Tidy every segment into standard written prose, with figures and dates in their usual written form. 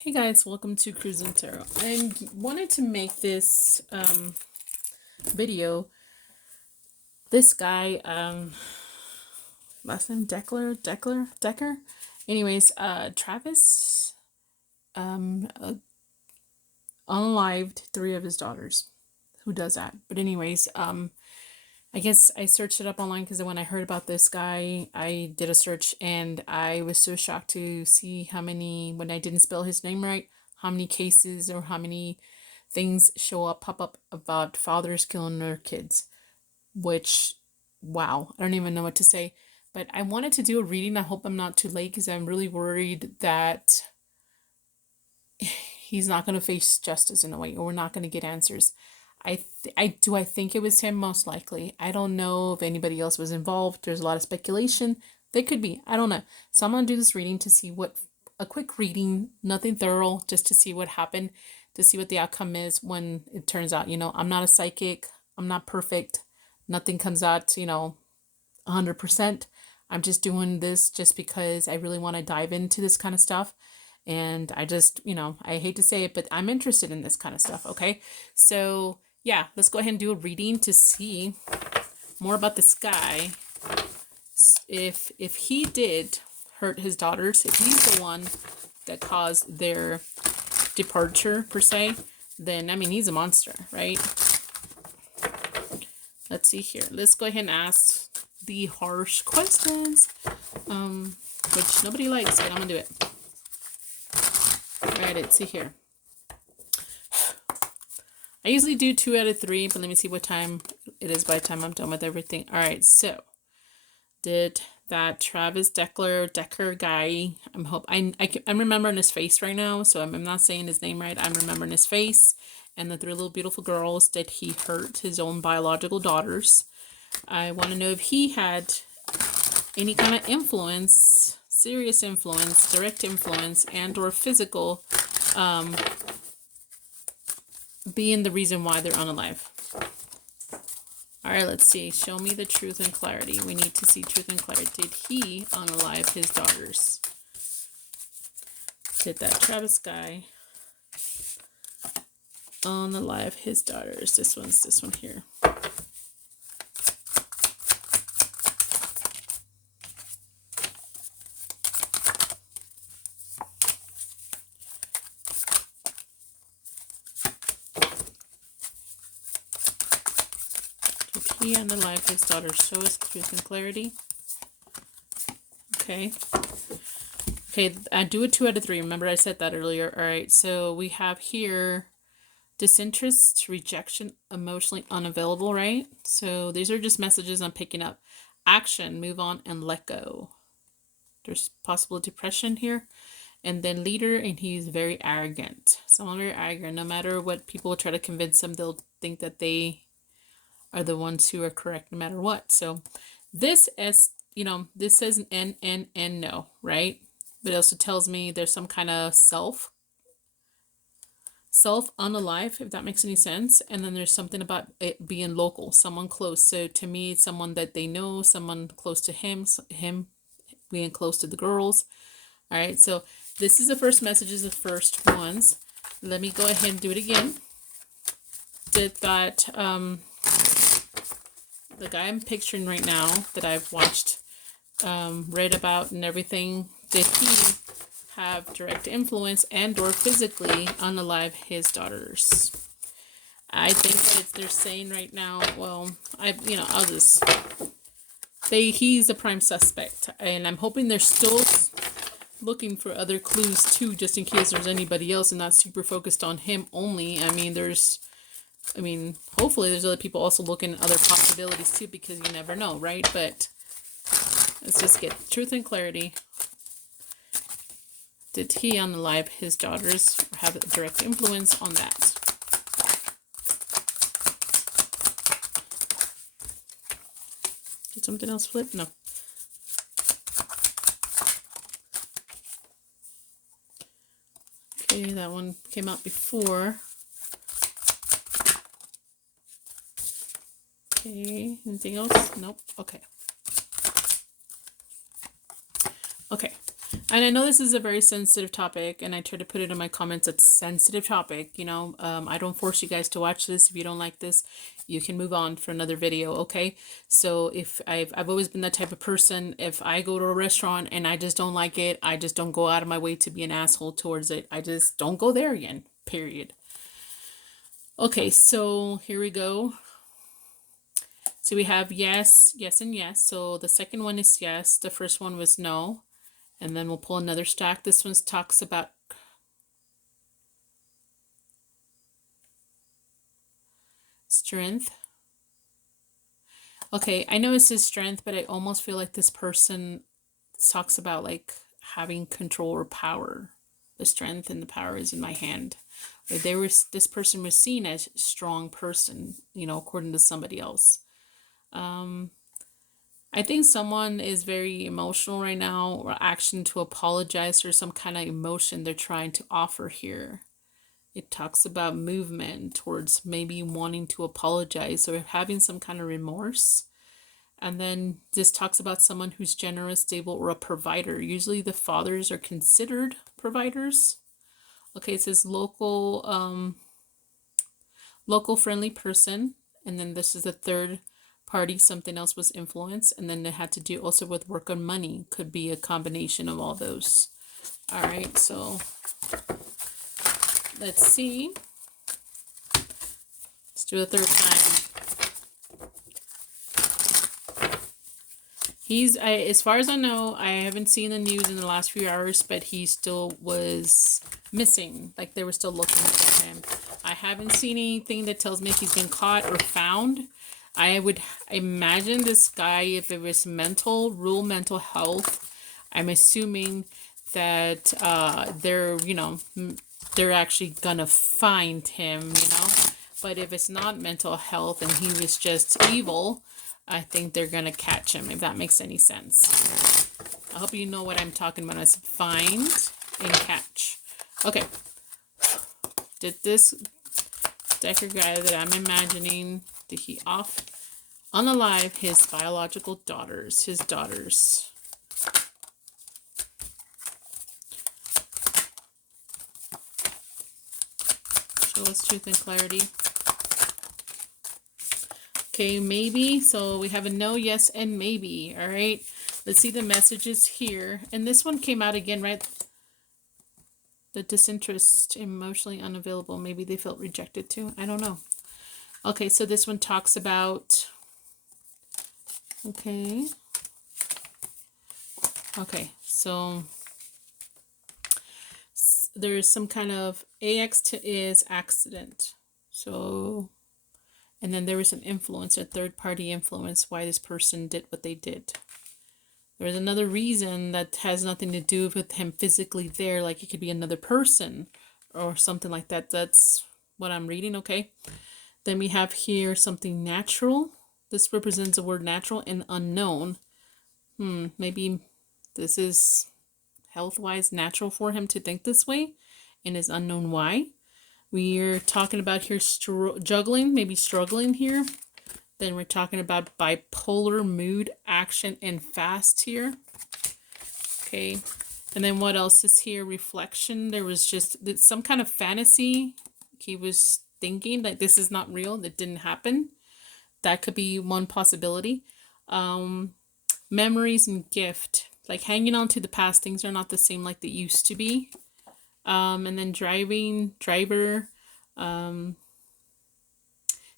Hey guys, welcome to Cruising Tarot. I wanted to make this video. This guy, last name Decker. Anyways, Travis unalived 3 of his daughters. Who does that? But anyways, I guess I searched it up online because when I heard about this guy, I did a search and I was so shocked to see how many, when I didn't spell his name right, how many cases or how many things pop up about fathers killing their kids, which, wow, I don't even know what to say. But I wanted to do a reading. I hope I'm not too late because I'm really worried that he's not going to face justice in a way, or we're not going to get answers. I think it was him, most likely. I don't know if anybody else was involved. There's a lot of speculation. They could be. I don't know. So I'm gonna do this reading to see a quick reading, nothing thorough, just to see what happened, to see what the outcome is when it turns out. I'm not a psychic. I'm not perfect. Nothing comes out, 100%. I'm just doing this just because I really want to dive into this kind of stuff. And I just, I hate to say it, but I'm interested in this kind of stuff. Okay. So yeah, let's go ahead and do a reading to see more about this guy. If he did hurt his daughters, if he's the one that caused their departure per se, then I mean he's a monster, right? Let's see here. Let's go ahead and ask the harsh questions, which nobody likes, but I'm gonna do it. All right, let's see here. I usually do 2 out of 3, but let me see what time it is by the time I'm done with everything. All right, so did that Travis Decker guy, I'm remembering his face right now, so I'm not saying his name right. I'm remembering his face and the 3 little beautiful girls. Did he hurt his own biological daughters? I want to know if he had any kind of influence, serious influence, direct influence, and or physical, being the reason why they're unalive. All right, let's see. Show me the truth and clarity. We need to see truth and clarity. Did he unalive his daughters? Did that Travis guy unalive his daughters? This one here. He unalive his daughters. Show us truth and clarity. Okay. Okay, I do a 2 out of 3. Remember I said that earlier. All right, so we have here disinterest, rejection, emotionally unavailable, right? So these are just messages I'm picking up. Action, move on, and let go. There's possible depression here. And then leader, and he's very arrogant. Someone very arrogant. No matter what people try to convince them, they'll think that they are the ones who are correct no matter what. So this is, this says an N, no, right? But it also tells me there's some kind of self unalive, if that makes any sense. And then there's something about it being local, someone close. So to me, it's someone that they know, someone close to him being close to the girls. All right, so this is the first messages, the first ones. Let me go ahead and do it again. Did that the guy I'm picturing right now that I've watched, read about and everything, did he have direct influence and or physically unalive his daughters? I think that they're saying right now, well, he's a prime suspect, and I'm hoping they're still looking for other clues too, just in case there's anybody else and not super focused on him only. Hopefully there's other people also looking at other possibilities too, because you never know, right? But let's just get truth and clarity. Did he unalive his daughters or have a direct influence on that? Did something else flip? No. Okay, that one came out before. Okay, anything else? Nope. Okay. Okay, And I know this is a very sensitive topic, and I try to put it in my comments. It's a sensitive topic, you know. I don't force you guys to watch this. If you don't like this, you can move on for another video, okay? So if I've always been that type of person. If I go to a restaurant and I just don't like it, I just don't go out of my way to be an asshole towards it. I just don't go there again, period. Okay, so here we go. So we have yes, yes, and yes. So the second one is yes. The first one was no. And then we'll pull another stack. This one talks about strength. Okay, I know it says strength, but I almost feel like this person talks about like having control or power. The strength and the power is in my hand. But this person was seen as a strong person, you know, according to somebody else. I think someone is very emotional right now, or action to apologize for some kind of emotion they're trying to offer here. It talks about movement towards maybe wanting to apologize or having some kind of remorse. And then this talks about someone who's generous, stable, or a provider. Usually the fathers are considered providers. Okay, it says local friendly person. And then this is the third party, something else was influence, and then it had to do also with work on money. Could be a combination of all those. All right, so let's see. Let's do a third time. As far as I know, I haven't seen the news in the last few hours, but he still was missing. Like they were still looking for him. I haven't seen anything that tells me if he's been caught or found. I would imagine this guy, if it was mental health, I'm assuming that they're actually gonna find him, you know. But if it's not mental health and he was just evil, I think they're gonna catch him, if that makes any sense. I hope you know what I'm talking about. I said find and catch. Okay. Did this Decker guy that I'm imagining, did he unalive his biological daughters, his daughters? Show us truth and clarity. Okay, maybe. So we have a no, yes, and maybe. All right. Let's see the messages here. And this one came out again, right? The disinterest, emotionally unavailable. Maybe they felt rejected too. I don't know. Okay, so this one talks about... Okay, so there's some kind of AX to is accident. So, and then there was an influence, a third party influence, why this person did what they did. There's another reason that has nothing to do with him physically there, like it could be another person or something like that. That's what I'm reading, okay? Then we have here something natural. This represents the word natural and unknown. Maybe this is health-wise natural for him to think this way and is unknown why. We're talking about here juggling, maybe struggling here. Then we're talking about bipolar mood, action, and fast here. Okay. And then what else is here? Reflection. There was just some kind of fantasy. He was thinking like this is not real. That didn't happen. That could be one possibility. Memories and gift. Like hanging on to the past. Things are not the same like they used to be. And then driver.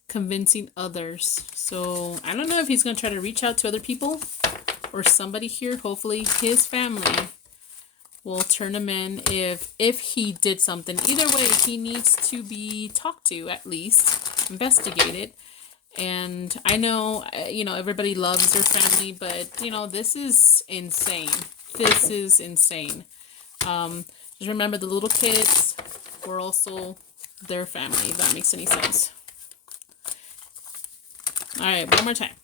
Convincing others. So I don't know if he's going to try to reach out to other people or somebody here. Hopefully his family will turn him in if he did something. Either way, he needs to be talked to, at least investigated. And I know, everybody loves their family, but this is insane. This is insane. Just remember the little kids were also their family, if that makes any sense. All right, one more time.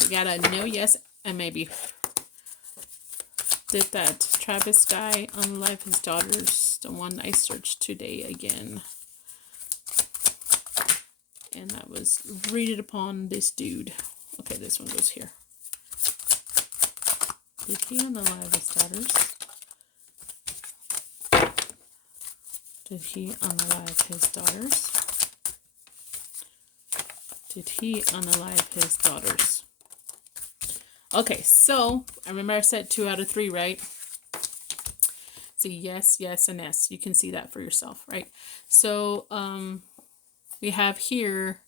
We got a no, yes, and maybe. Did that Travis guy unalive his daughters? The one I searched today again. And that was read it upon this dude. Okay, this one goes here. Did he unalive his daughters? Did he unalive his daughters? Did he unalive his daughters? Okay, so I remember I said 2 out of 3, right? See, yes, yes, and yes. You can see that for yourself, right? So we have here,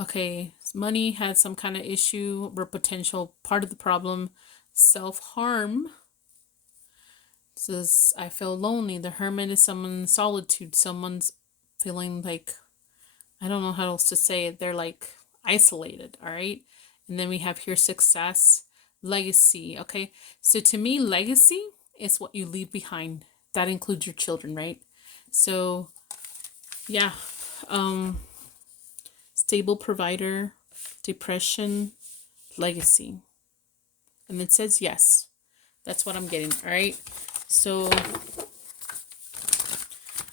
okay, money had some kind of issue or potential part of the problem. Self-harm. Says, I feel lonely. The hermit is someone's solitude. Someone's feeling like, I don't know how else to say it. They're like isolated, all right? And then we have here success, legacy, okay? So to me, legacy is what you leave behind. That includes your children, right? So, yeah. Stable provider, depression, legacy. And it says yes. That's what I'm getting, all right? So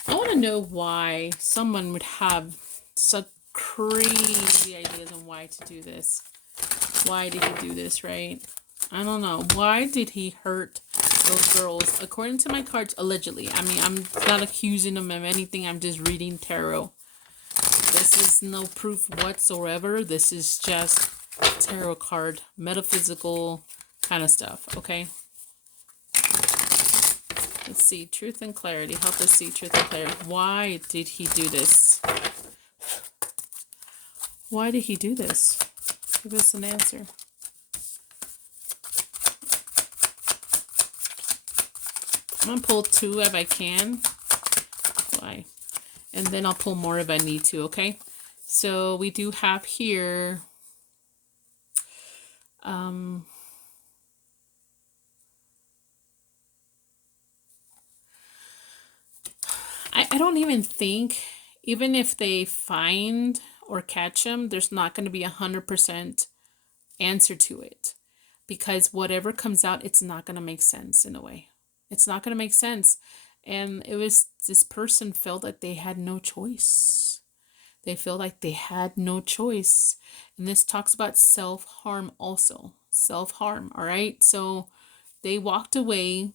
I want to know why someone would have such crazy ideas on why to do this. Why did he do this, right? I don't know. Why did he hurt those girls? According to my cards, allegedly. I mean, I'm not accusing them of anything. I'm just reading tarot. This is no proof whatsoever. This is just tarot card, metaphysical kind of stuff, okay? Let's see. Truth and clarity. Help us see truth and clarity. Why did he do this? Why did he do this? Give us an answer. I'm going to pull 2 if I can. Why? And then I'll pull more if I need to, okay? So we do have here... I don't even think, even if they find or catch him, there's not going to be 100% answer to it. Because whatever comes out, it's not going to make sense in a way. It's not going to make sense. And it was, this person felt that they had no choice. They feel like they had no choice. And this talks about self-harm also. Self-harm, all right? So they walked away,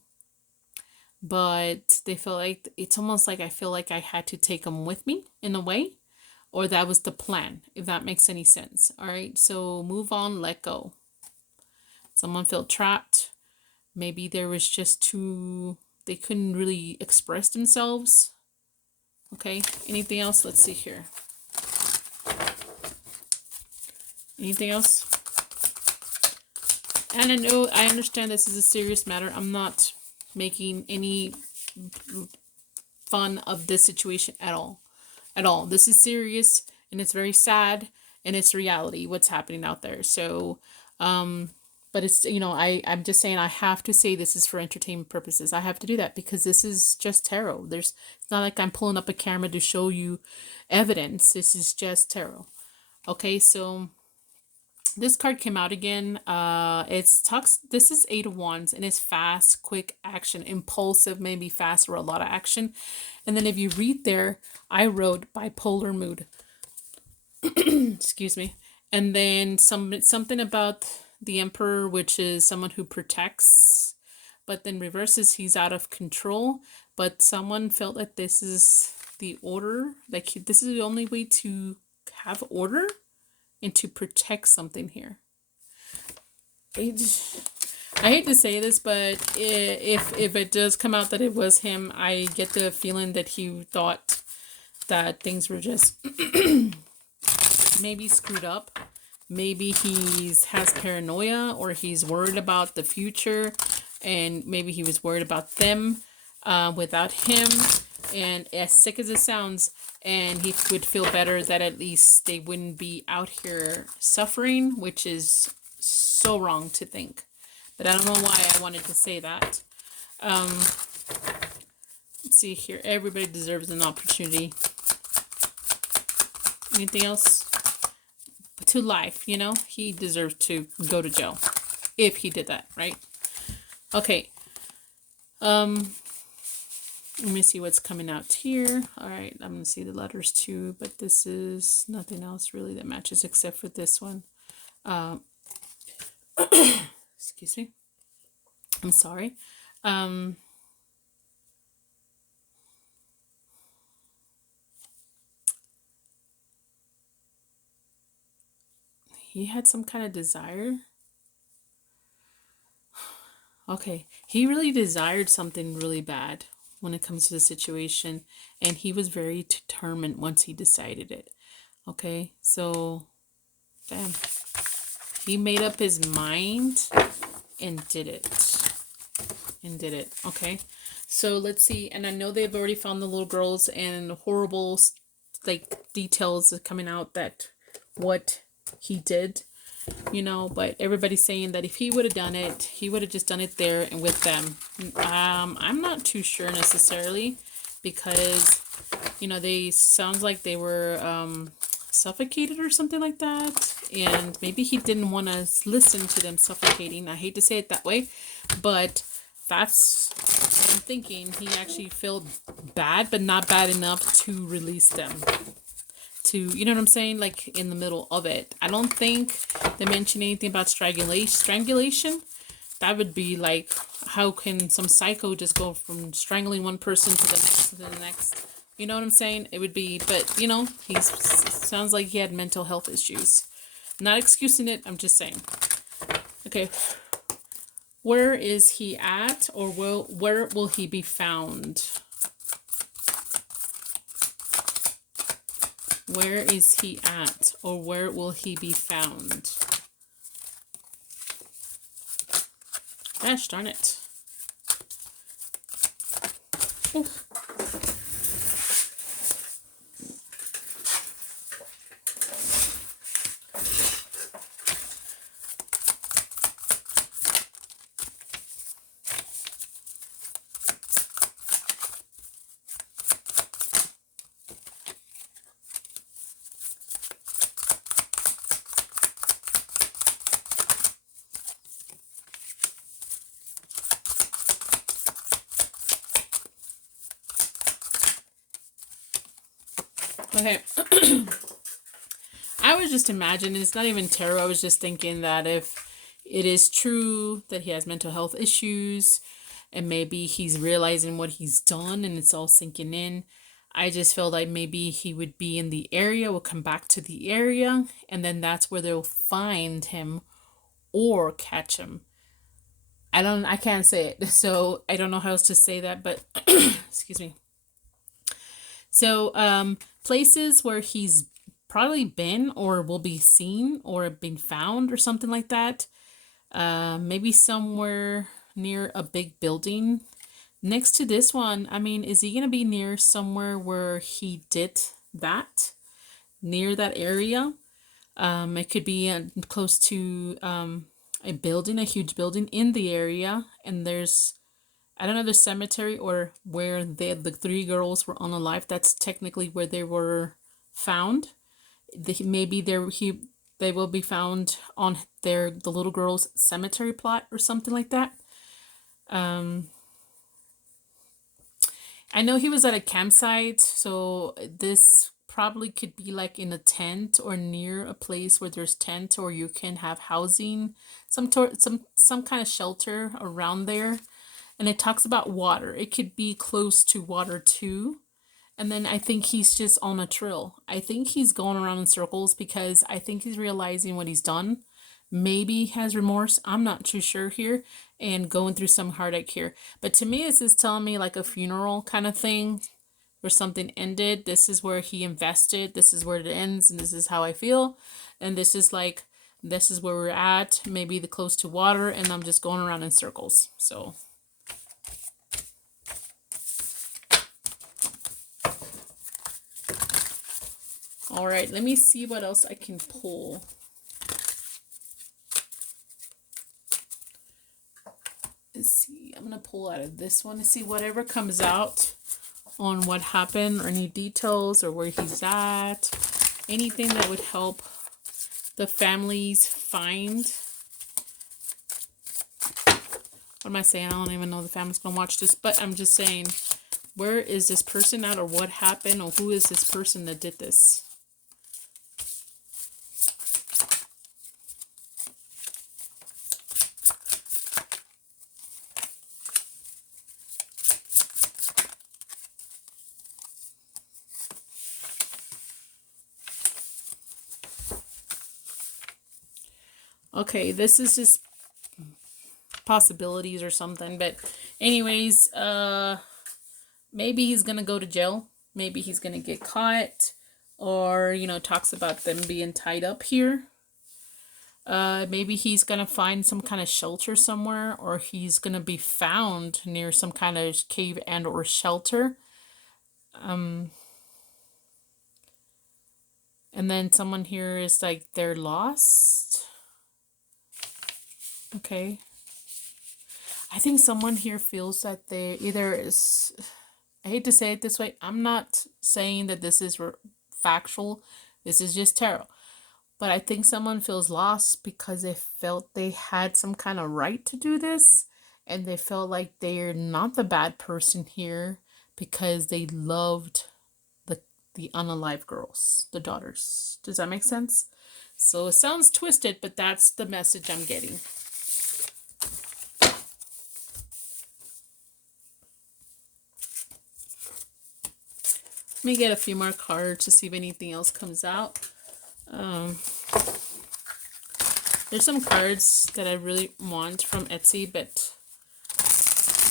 but they feel like, it's almost like I feel like I had to take them with me in a way. Or that was the plan, if that makes any sense. All right, so move on, let go. Someone felt trapped. Maybe there was just they couldn't really express themselves. Okay, anything else? Let's see here. Anything else? And I understand this is a serious matter. I'm not making any fun of this situation at all. At all. This is serious and it's very sad and it's reality what's happening out there. So but it's, you know, I'm just saying I have to say this is for entertainment purposes. I have to do that because this is just tarot. It's not like I'm pulling up a camera to show you evidence. This is just tarot. Okay, so this card came out again. This is 8 of Wands and it's fast, quick action, impulsive, maybe fast or a lot of action. And then if you read there, I wrote bipolar mood. Excuse me. And then something about the Emperor, which is someone who protects, but then reverses, he's out of control. But someone felt that this is the order, like this is the only way to have order and to protect something here. I hate to say this, but if it does come out that it was him, I get the feeling that he thought that things were just maybe screwed up. Maybe has paranoia or he's worried about the future, and maybe he was worried about them without him. And as sick as it sounds, and he would feel better that at least they wouldn't be out here suffering, which is so wrong to think. But I don't know why I wanted to say that. Let's see here. Everybody deserves an opportunity. Anything else? To life, you know? He deserves to go to jail if he did that, right? Okay. Let me see what's coming out here. All right, I'm going to see the letters too, but this is nothing else really that matches except for this one. Excuse me. I'm sorry. Um, he had some kind of desire. Okay, he really desired something really bad when it comes to the situation, and he was very determined once he decided it. Okay, so damn, he made up his mind and did it. Okay, so let's see. And I know they've already found the little girls, and horrible like details are coming out that what he did, you know, but everybody's saying that if he would have done it, he would have just done it there and with them. I'm not too sure necessarily, because you know, they sounds like they were suffocated or something like that, and maybe he didn't want to listen to them suffocating. I hate to say it that way, but that's what I'm thinking. He actually felt bad, but not bad enough to release them. To, you know what I'm saying, like in the middle of it. I don't think they mention anything about strangulation. That would be like, how can some psycho just go from strangling one person to the next to the next? You know what I'm saying? It would be, but you know, he sounds like he had mental health issues. Not excusing it, I'm just saying. Okay, where is he at, or where will he be found? Where is he at, or where will he be found? Gosh darn it. Oof. Okay. I was just imagining, it's not even tarot, I was just thinking that if it is true that he has mental health issues and maybe he's realizing what he's done and it's all sinking in, I just felt like maybe he would be in the area, will come back to the area, and then that's where they'll find him or catch him. I can't say it, so I don't know how else to say that, but excuse me. So, places where he's probably been or will be seen or been found or something like that. Maybe somewhere near a big building. Next to this one, I mean, is he going to be near somewhere where he did that? Near that area? It could be close to a building, a huge building in the area. And there's, I don't know, the cemetery or where the three girls were unalive. That's technically where they were found. Maybe they will be found on the little girl's cemetery plot or something like that. I know he was at a campsite, so this probably could be like in a tent or near a place where there's tent or you can have housing, some kind of shelter around there. And it talks about water. It could be close to water too. And then I think he's just on a trail. I think he's going around in circles because I think he's realizing what he's done. Maybe he has remorse. I'm not too sure here, and going through some heartache here. But to me, this is telling me like a funeral kind of thing where something ended. This is where he invested. This is where it ends. And this is how I feel. And this is like, this is where we're at. Maybe the close to water. And I'm just going around in circles. So all right, let me see what else I can pull. Let's see, I'm going to pull out of this one to see whatever comes out on what happened or any details or where he's at. Anything that would help the families find. What am I saying? I don't even know the family's going to watch this, but I'm just saying, where is this person at or what happened or who is this person that did this? Okay, this is just possibilities or something, but anyways, maybe he's gonna go to jail, maybe he's gonna get caught, or talks about them being tied up here. Maybe he's gonna find some kind of shelter somewhere, or he's gonna be found near some kind of cave and or shelter. And then someone here is like they're lost. Okay. I think someone here feels that they either is, I hate to say it this way, I'm not saying that this is factual, this is just tarot, but I think someone feels lost because they felt they had some kind of right to do this, and they felt like they're not the bad person here because they loved the unalive girls, the daughters. Does that make sense? So it sounds twisted, but that's the message I'm getting. Let me get a few more cards to see if anything else comes out. There's some cards that I really want from Etsy, but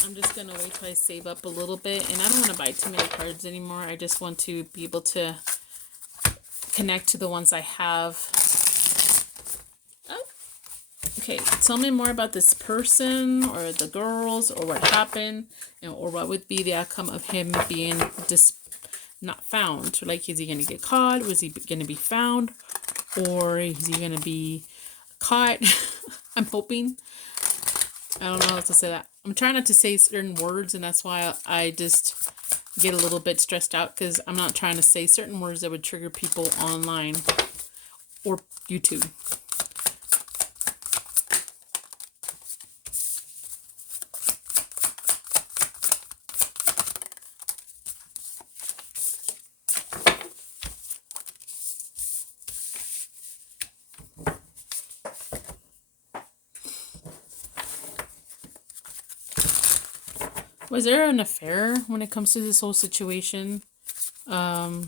I'm just going to wait till I save up a little bit. And I don't want to buy too many cards anymore. I just want to be able to connect to the ones I have. Oh, okay, tell me more about this person or the girls or what happened, or what would be the outcome of him being not found. Like, is he going to get caught? Was he going to be found? Or is he going to be caught? I'm hoping. I don't know how to say that. I'm trying not to say certain words, and that's why I just get a little bit stressed out, because I'm not trying to say certain words that would trigger people online or YouTube. Was there an affair when it comes to this whole situation? The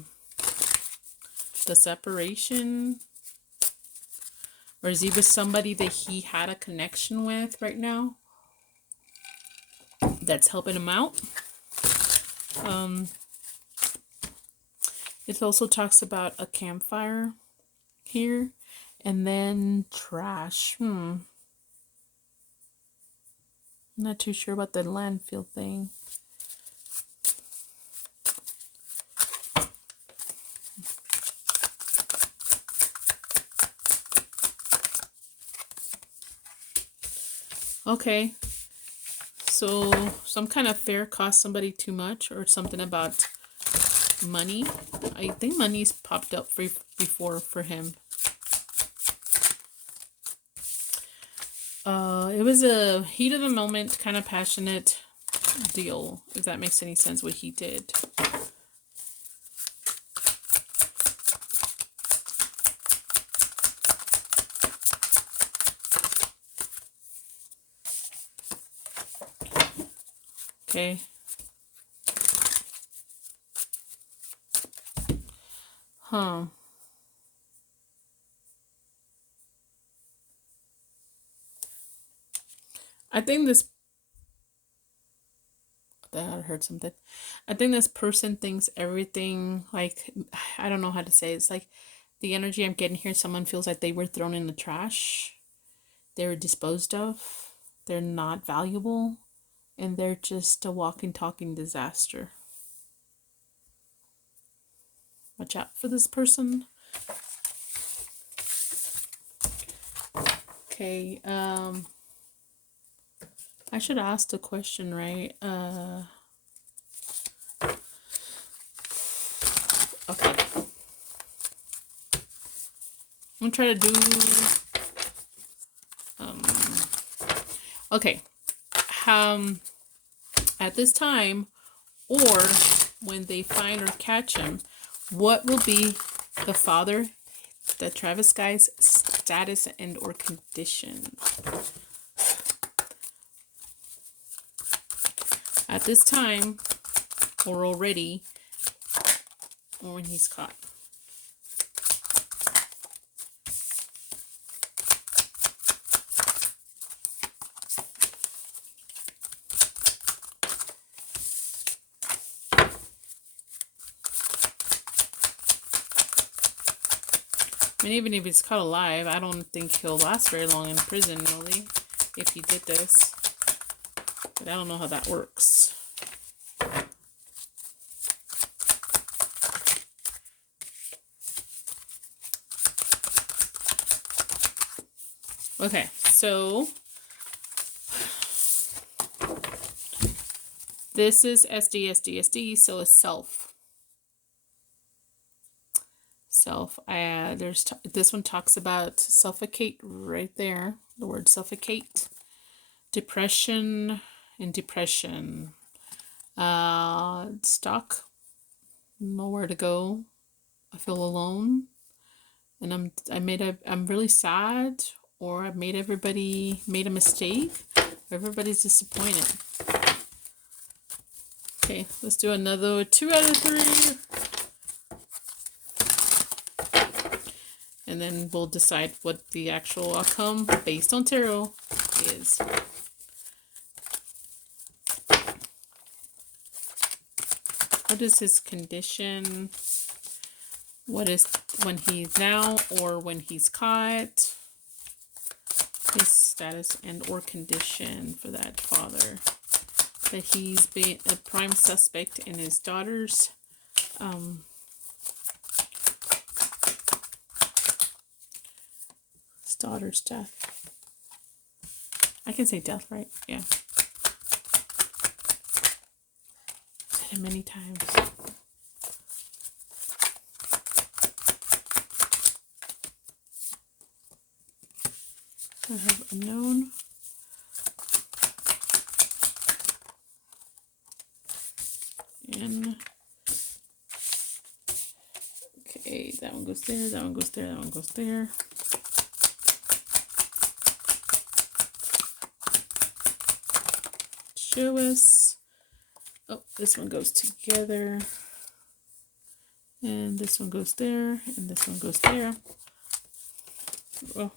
separation? Or is he with somebody that he had a connection with right now that's helping him out? It also talks about a campfire here, and then trash. I'm not too sure about the landfill thing. Okay, so some kind of affair cost somebody too much, or something about money. I think money's popped up before for him. It was a heat of the moment, kind of passionate deal, if that makes any sense, what he did. Okay. Huh. I think this... I heard something. I think this person thinks everything, like, I don't know how to say it. It's like the energy I'm getting here, someone feels like they were thrown in the trash. They were disposed of. They're not valuable. And they're just a walking, talking disaster. Watch out for this person. Okay, I should ask the question, right? Okay. I'm gonna try to do... okay. At this time, or when they find or catch him, what will be the father, the Travis guy's status and or condition? At this time, or already, or when he's caught. I mean, even if he's caught alive, I don't think he'll last very long in prison, really, if he did this. But I don't know how that works. Okay, so this is SD, so it's self. Self. This one talks about suffocate right there. The word suffocate. Depression and depression. Stuck. Nowhere to go. I feel alone. And I'm really sad, or I've made a mistake, or everybody's disappointed. Okay, let's do another 2 out of 3. And then we'll decide what the actual outcome based on tarot is. What is his condition? What is when he's now or when he's caught? His status and or condition for that father. That he's been a prime suspect in his daughter's death. I can say death, right? Yeah. Said it many times. I have unknown. And okay, that one goes there, that one goes there, that one goes there. Show us. Oh, this one goes together. And this one goes there, and this one goes there. Oh.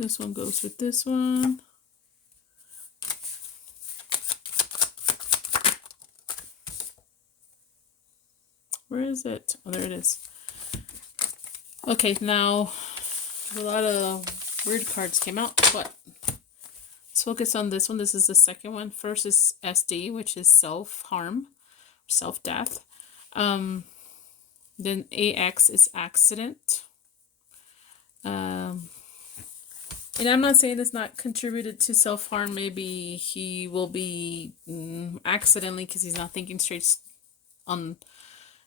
This one goes with this one. Where is it? Oh, there it is. Okay, now a lot of weird cards came out, but let's focus on this one. This is the second one. First is SD, which is self-harm, self-death. Then AX is accident. And I'm not saying it's not contributed to self-harm. Maybe he will be accidentally, because he's not thinking straight on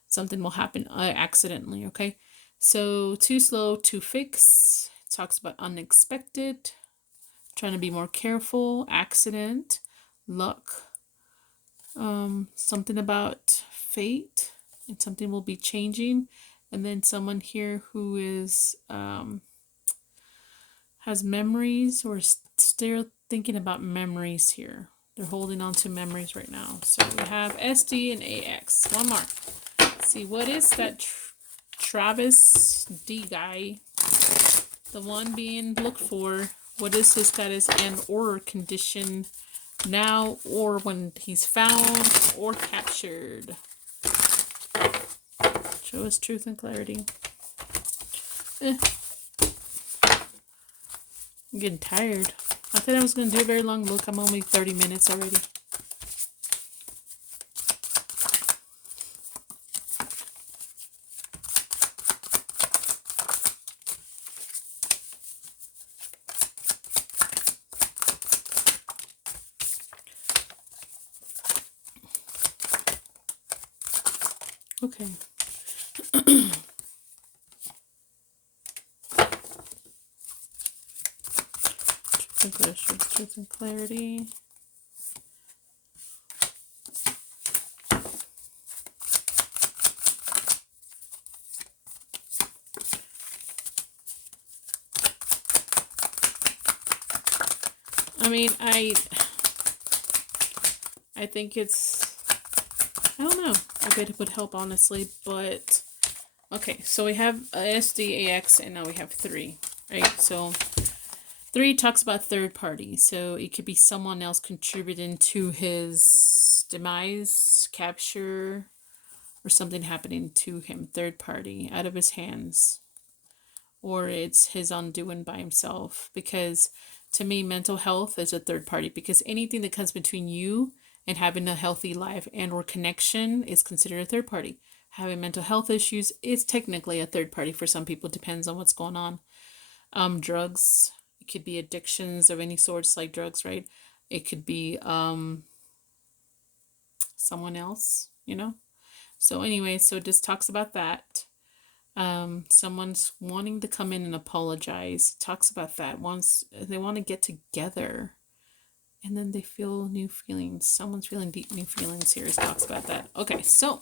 something will happen accidentally, okay? So too slow to fix. It talks about unexpected, trying to be more careful, accident, luck, something about fate, and something will be changing. And then someone here who is has memories, or still thinking about memories here. They're holding on to memories right now. So we have SD and AX. One more. Let's see, what is that Travis D guy? The one being looked for. What is his status and or condition now, or when he's found or captured? Show us truth and clarity. I'm getting tired. I thought I was going to do a very long look. I'm only 30 minutes already. Okay. Truth and clarity. I mean, I think it's, I don't know. I bet it would help, honestly, but okay. So we have SDAX, and now we have 3, right? So 3 talks about third party. So it could be someone else contributing to his demise, capture, or something happening to him, third party, out of his hands. Or it's his undoing by himself. Because to me, mental health is a third party. Because anything that comes between you and having a healthy life and or connection is considered a third party. Having mental health issues is technically a third party for some people. Depends on what's going on. Drugs. It could be addictions of any sorts, like drugs, right? It could be someone else, you know? So anyway, so it just talks about that. Someone's wanting to come in and apologize. Talks about that. They want to get together. And then they feel new feelings. Someone's feeling deep new feelings here. It talks about that. Okay, so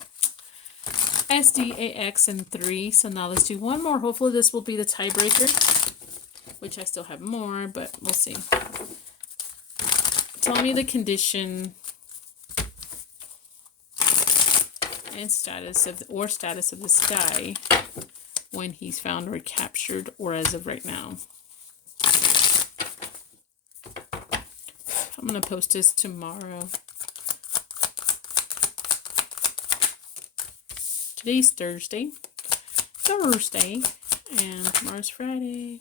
SDAX and 3. So now let's do one more. Hopefully this will be the tiebreaker. Which I still have more, but we'll see. Tell me the condition and status of this guy when he's found or captured, or as of right now. I'm gonna post this tomorrow. Today's Thursday, and tomorrow's Friday.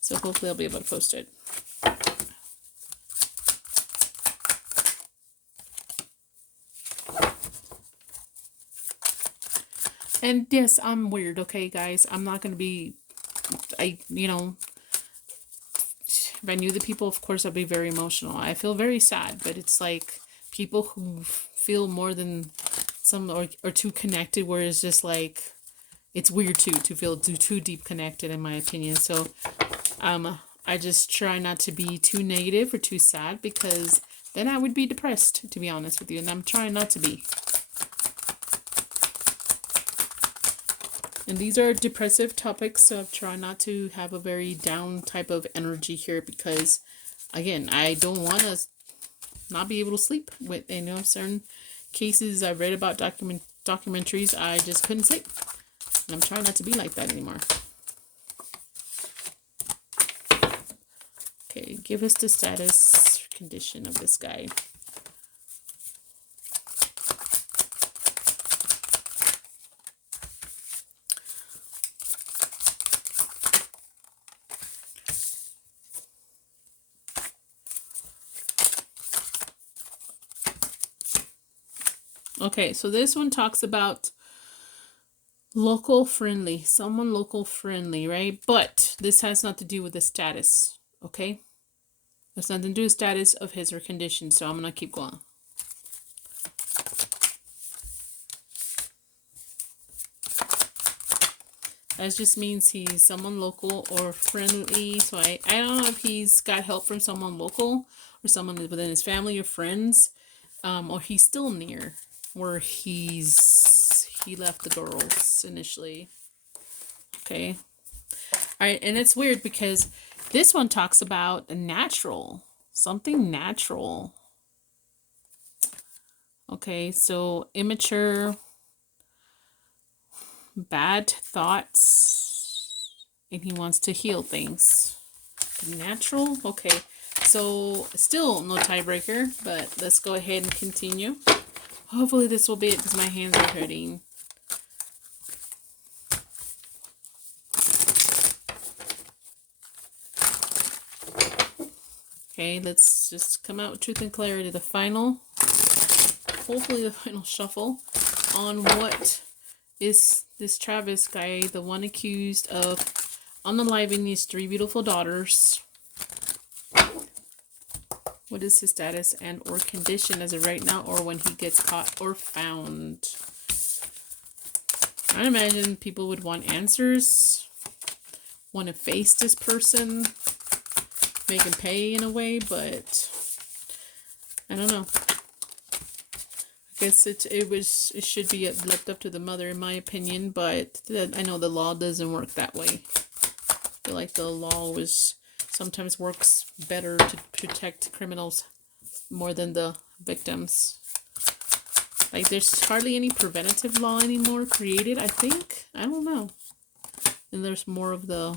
So hopefully I'll be able to post it. And yes, I'm weird, okay, guys? I'm not going to be, if I knew the people, of course, I'd be very emotional. I feel very sad, but it's like people who feel more than some or too connected, where it's just like, it's weird to feel too deep connected, in my opinion. So, I just try not to be too negative or too sad, because then I would be depressed, to be honest with you, and I'm trying not to be. And these are depressive topics, so I'm trying not to have a very down type of energy here, because, again, I don't want to not be able to sleep. With, certain cases I've read about documentaries, I just couldn't sleep. And I'm trying not to be like that anymore. Okay, give us the status condition of this guy. Okay, so this one talks about local friendly, someone local friendly, right? But this has nothing to do with the status, okay? That's nothing to do with status of his or condition, so I'm going to keep going. That just means he's someone local or friendly. So I don't know if he's got help from someone local or someone within his family or friends, or he's still near where he left the girls initially. Okay. All right, and it's weird because this one talks about a natural, something natural. Okay, so immature, bad thoughts, and he wants to heal things. Natural, okay. So still no tiebreaker, but let's go ahead and continue. Hopefully this will be it because my hands are hurting. Okay, let's just come out with truth and clarity. The final, hopefully the final shuffle on what is this Travis guy, the one accused of unaliving his 3 beautiful daughters. What is his status and or condition as of right now, or when he gets caught or found? I imagine people would want answers, want to face this person, make him pay in a way, but I don't know. I guess it should be left up to the mother, in my opinion, but I know the law doesn't work that way. I feel like the law was sometimes works better to protect criminals more than the victims. Like, there's hardly any preventative law anymore created, I think. I don't know. And there's more of the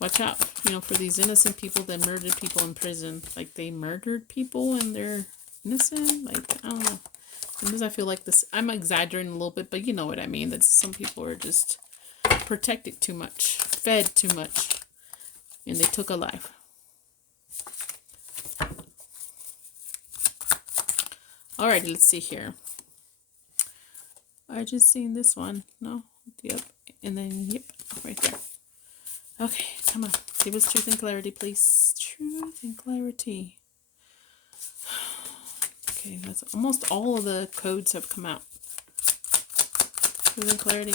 watch out, you know, for these innocent people that murdered people in prison. Like, they murdered people and they're innocent. Like, I don't know. Sometimes I feel like this, I'm exaggerating a little bit, but you know what I mean. That some people are just protected too much, fed too much, and they took a life. Alright, let's see here. I just seen this one. No? Yep. And then, yep, right there. Okay, come on. Give us truth and clarity, please. Truth and clarity. Okay, that's almost all of the codes have come out. Truth and clarity.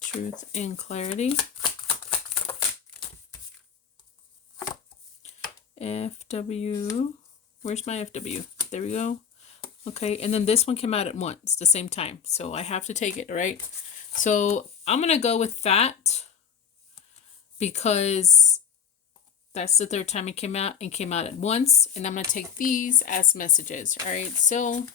Truth and clarity. FW. Where's my FW? There we go. Okay, and then this one came out at once, the same time. So I have to take it, right? So I'm going to go with that because that's the third time it came out and came out at once. And I'm going to take these as messages. All right, so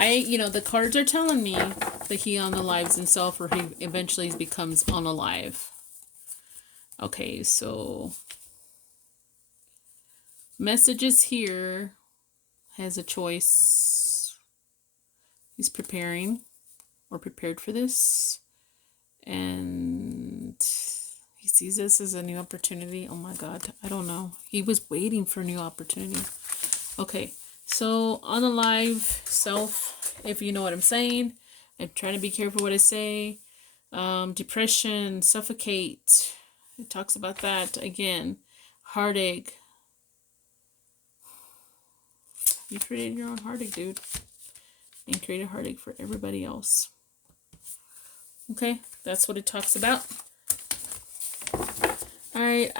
you know, the cards are telling me that he unalives himself or he eventually becomes unalive. Okay, so messages here has a choice. He's preparing or prepared for this. And he sees this as a new opportunity. Oh my God, I don't know. He was waiting for a new opportunity. Okay, so unalive self, if you know what I'm saying. I'm trying to be careful what I say. Depression, suffocate. It talks about that again. Heartache. You created your own heartache, dude. And created heartache for everybody else. Okay, that's what it talks about. Alright,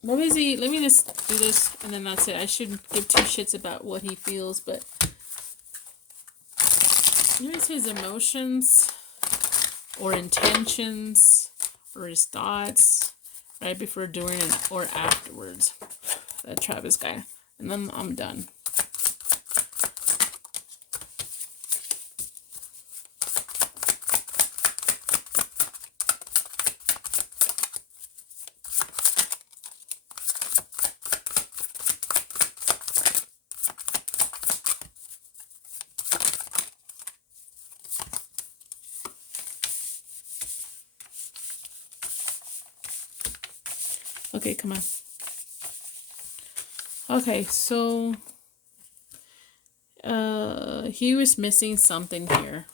what is he? Let me just do this and then that's it. I shouldn't give two shits about what he feels, but here's his emotions or intentions or his thoughts right before, during, and or afterwards. That Travis guy. And then I'm done. Okay, come on. Okay, so he was missing something here.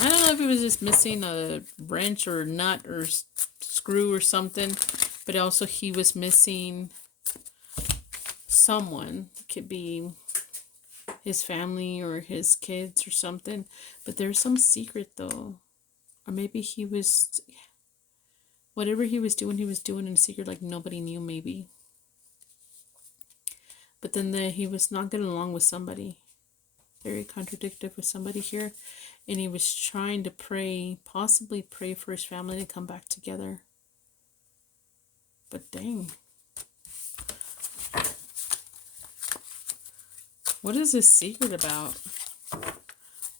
I don't know if he was just missing a wrench or nut or screw or something, but also he was missing someone. It could be his family or his kids or something, but there's some secret though. Or maybe he was, whatever he was doing in secret, like nobody knew maybe. But then he was not getting along with somebody. Very contradictory with somebody here. And he was trying to pray, possibly pray for his family to come back together. But dang. What is this secret about?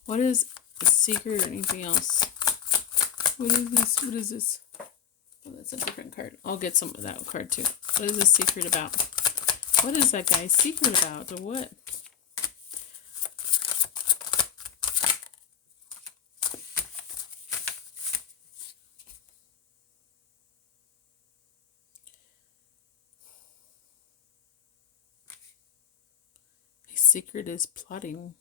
What is a secret or anything else? What is this? What is this? Oh, that's a different card. I'll get some of that card too. What is this secret about? What is that guy's secret about, or what? His secret is plotting.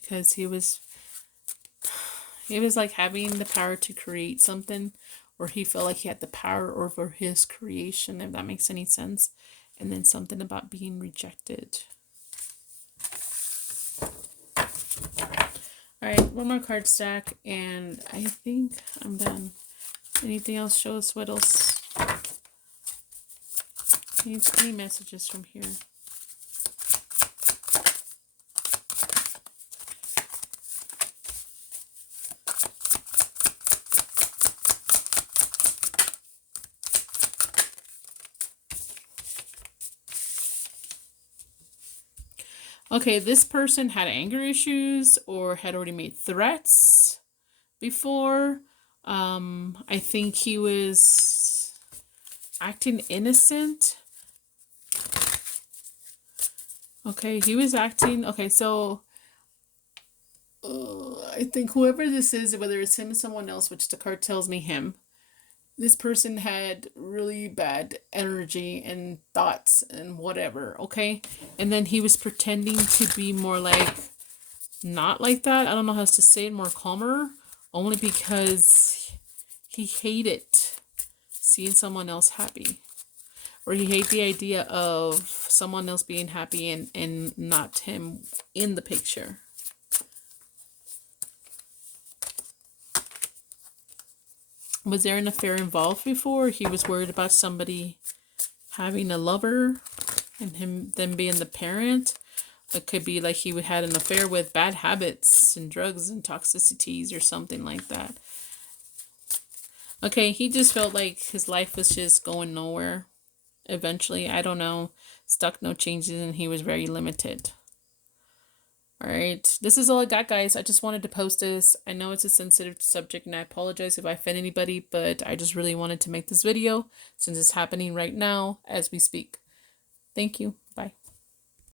Because he was like having the power to create something, or he felt like he had the power over his creation, if that makes any sense. And then something about being rejected. Alright, one more card stack, and I think I'm done. Anything else? Show us what else. Any messages from here? Okay, this person had anger issues or had already made threats before. I think he was acting innocent. Okay, he was acting. Okay, so I think whoever this is, whether it's him or someone else, which the card tells me him, this person had really bad energy and thoughts and whatever, okay? And then he was pretending to be more like, not like that. I don't know how to say it, more calmer, only because he hated seeing someone else happy. Or he hated the idea of someone else being happy and not him in the picture. Was there an affair involved before? He was worried about somebody having a lover and them being the parent. It could be like he had an affair with bad habits and drugs and toxicities or something like that. Okay, he just felt like his life was just going nowhere. Eventually, I don't know, stuck, no changes, and he was very limited. All right, this is all I got, guys. I just wanted to post this. I know it's a sensitive subject, and I apologize if I offend anybody, but I just really wanted to make this video since it's happening right now as we speak. Thank you.